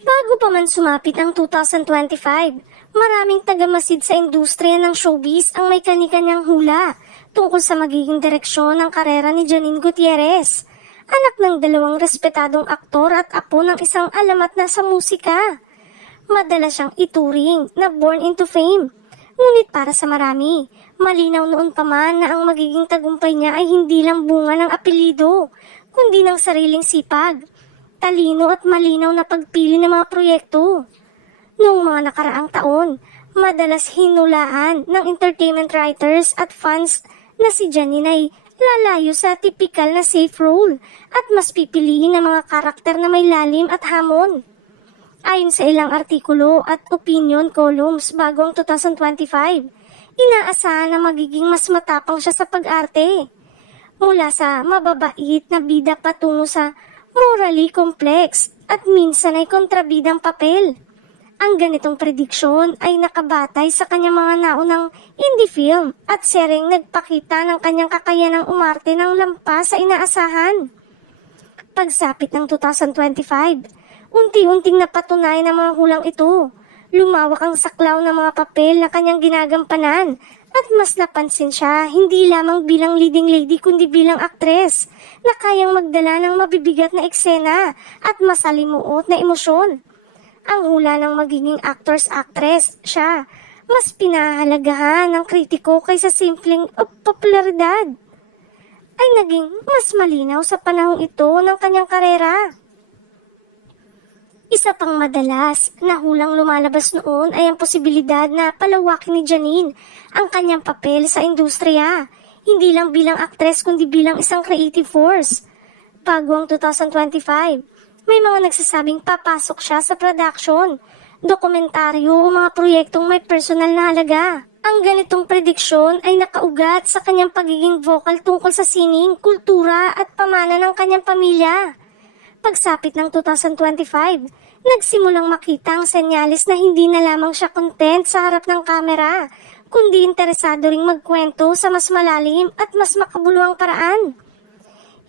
Bago pa man sumapit ang 2025, maraming tagamasid sa industriya ng showbiz ang may kani-kanyang hula tungkol sa magiging direksyon ng karera ni Janine Gutierrez, anak ng dalawang respetadong aktor at apo ng isang alamat na sa musika. Madalas siyang ituring na born into fame, ngunit para sa marami, malinaw noon pa man na ang magiging tagumpay niya ay hindi lang bunga ng apelido, kundi ng sariling sipag, talino at malinaw na pagpili ng mga proyekto. Noong mga nakaraang taon, madalas hinulaan ng entertainment writers at fans na si Janine ay lalayo sa tipikal na safe role at mas pipiliin ng mga karakter na may lalim at hamon. Ayon sa ilang artikulo at opinion columns bago ang 2025, inaasahan na magiging mas matapang siya sa pag-arte. Mula sa mababait na bida patungo sa morally complex at minsan ay kontrabidang papel. Ang ganitong prediksyon ay nakabatay sa kanyang mga naunang indie film at seryeng nagpakita ng kanyang kakayanang umarte ng lampas sa inaasahan. Pagsapit ng 2025, unti-unting napatunayan ng mga hulang ito. Lumawak ang saklaw ng mga papel na kanyang ginagampanan at mas napansin siya hindi lamang bilang leading lady kundi bilang aktres na kayang magdala ng mabibigat na eksena at masalimuot na emosyon. Ang hula ng magiging actors-actress siya, mas pinahalagahan ng kritiko kaysa simpleng popularidad, ay naging mas malinaw sa panahong ito ng kanyang karera. Isa pang madalas na hulang lumalabas noon ay ang posibilidad na palawakin ni Janine ang kanyang papel sa industriya, hindi lang bilang aktres kundi bilang isang creative force. Bago ang 2025, may mga nagsasabing papasok siya sa production, dokumentaryo o mga proyektong may personal na halaga. Ang ganitong prediksyon ay nakaugat sa kanyang pagiging vocal tungkol sa sining, kultura at pamana ng kanyang pamilya. Pagsapit ng 2025, nagsimulang makita ang senyalis na hindi na lamang siya content sa harap ng kamera, kundi interesado ring magkwento sa mas malalim at mas makabuluhang paraan.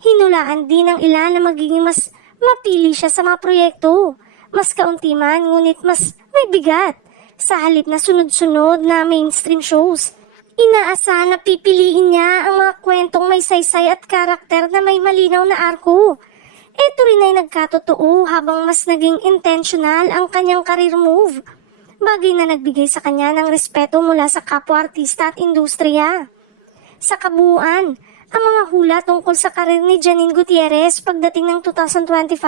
Hinulaan din ng ilan na magiging mas mapili siya sa mga proyekto, mas kaunti man ngunit mas may bigat, sa halip na sunod-sunod na mainstream shows. Inaasahan na pipiliin niya ang mga kwentong may saysay at karakter na may malinaw na arko. Ito rin ay nagkatotoo habang mas naging intentional ang kanyang career move, bagay na nagbigay sa kanya ng respeto mula sa kapwa-artista at industriya. Sa kabuuan, ang mga hula tungkol sa karir ni Janine Gutierrez pagdating ng 2025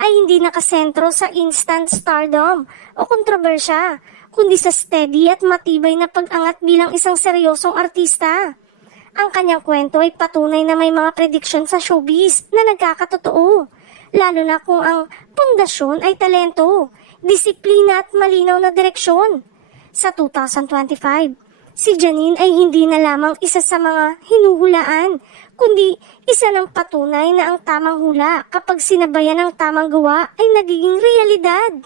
ay hindi nakasentro sa instant stardom o kontrobersya, kundi sa steady at matibay na pag-angat bilang isang seryosong artista. Ang kanyang kwento ay patunay na may mga prediksyon sa showbiz na nagkakatotoo, lalo na kung ang pundasyon ay talento, disiplina at malinaw na direksyon. Sa 2025, si Janine ay hindi na lamang isa sa mga hinuhulaan, kundi isa ng patunay na ang tamang hula kapag sinabayan ng tamang gawa ay nagiging realidad.